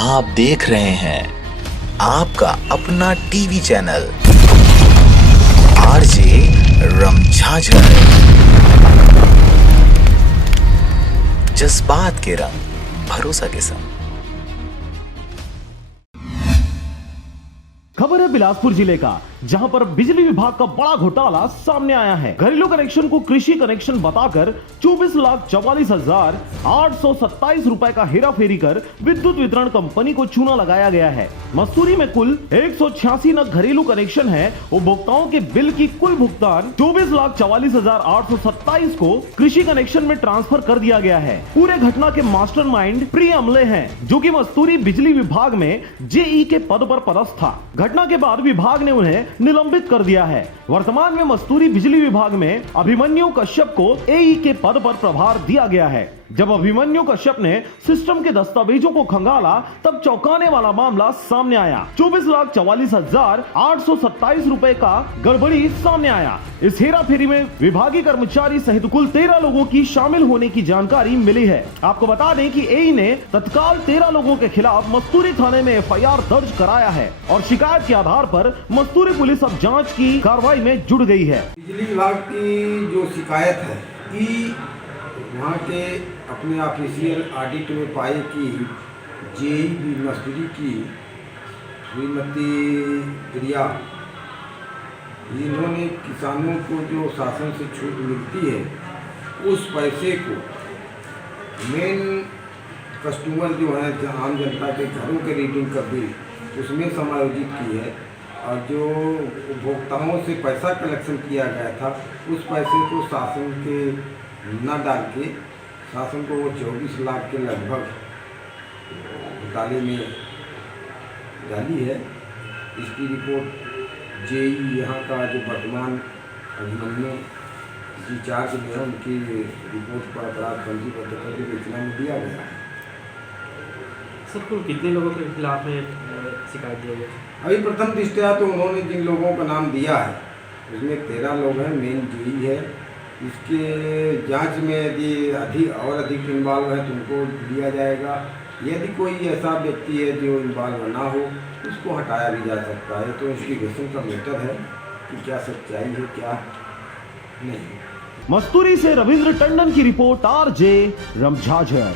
आप देख रहे हैं आपका अपना टीवी चैनल आरजे रमझाझर। जज्बात के रंग भरोसा के संग। खबर है बिलासपुर जिले का, जहां पर बिजली विभाग का बड़ा घोटाला सामने आया है। घरेलू कनेक्शन को कृषि कनेक्शन बताकर 24,44,827 रुपए का हेराफेरी कर विद्युत वितरण कंपनी को चूना लगाया गया है। मस्तूरी में कुल 186 नग घरेलू कनेक्शन है। उपभोक्ताओं के बिल की कुल भुगतान 24,44,827 को कृषि कनेक्शन में ट्रांसफर कर दिया गया है। पूरे घटना के मास्टरमाइंड प्रिय अमले हैं, जो कि मस्तूरी बिजली विभाग में जेई के पद पर पदस्थ था। घटना के बाद विभाग ने उन्हें निलंबित कर दिया है। वर्तमान में मस्तूरी बिजली विभाग में अभिमन्यु कश्यप को एई के पद पर प्रभार दिया गया है। जब अभिमन्यु कश्यप ने सिस्टम के दस्तावेजों को खंगाला, तब चौंकाने वाला मामला सामने आया। 24,44,827 रुपए का गड़बड़ी सामने आया। इस हेराफेरी में विभागीय कर्मचारी सहित कुल 13 लोगों की शामिल होने की जानकारी मिली है। आपको बता दें कि एई ने तत्काल 13 लोगों के खिलाफ मस्तूरी थाने में एफआईआर दर्ज कराया है और शिकायत के आधार पर मस्तूरी पुलिस अब जाँच की कार्रवाई में जुट गई है। बिजली विभाग की जो शिकायत है कि वहाँ के अपने ऑफिशियल ऑडिट में पाए कि जेई मस्तूरी की श्रीमती प्रिया, जिन्होंने किसानों को जो शासन से छूट मिलती है उस पैसे को मेन कस्टमर जो है आम जनता के घरों के रीडिंग का बिल उसमें समायोजित की है, और जो उपभोक्ताओं से पैसा कलेक्शन किया गया था उस पैसे को शासन के न डाल के शासन को 24 लाख के लगभग घोटाले में डाली है। इसकी रिपोर्ट जेई यहाँ का जो वर्तमान अभिमन्यु जी चार्ज में है, उनकी रिपोर्ट पर अपराध पंजीबद्ध करके सूचना में दिया गया है। सर कुल कितने लोगों के खिलाफ शिकायत दिया गया? अभी प्रथम दृष्टया तो उन्होंने जिन लोगों का नाम दिया है उसमें 13 लोग हैं, मेन जेई है। इसके जांच में यदि अधिक इन्वॉल्व है तो उनको दिया जाएगा। यदि कोई ऐसा व्यक्ति है जो इन्वॉल्व ना हो उसको हटाया भी जा सकता है। तो इन्वेस्टिगेशन का मैटर है कि क्या सच्चाई है क्या नहीं। मस्तूरी से रविंद्र टंडन की रिपोर्ट आरजे रमझाझर।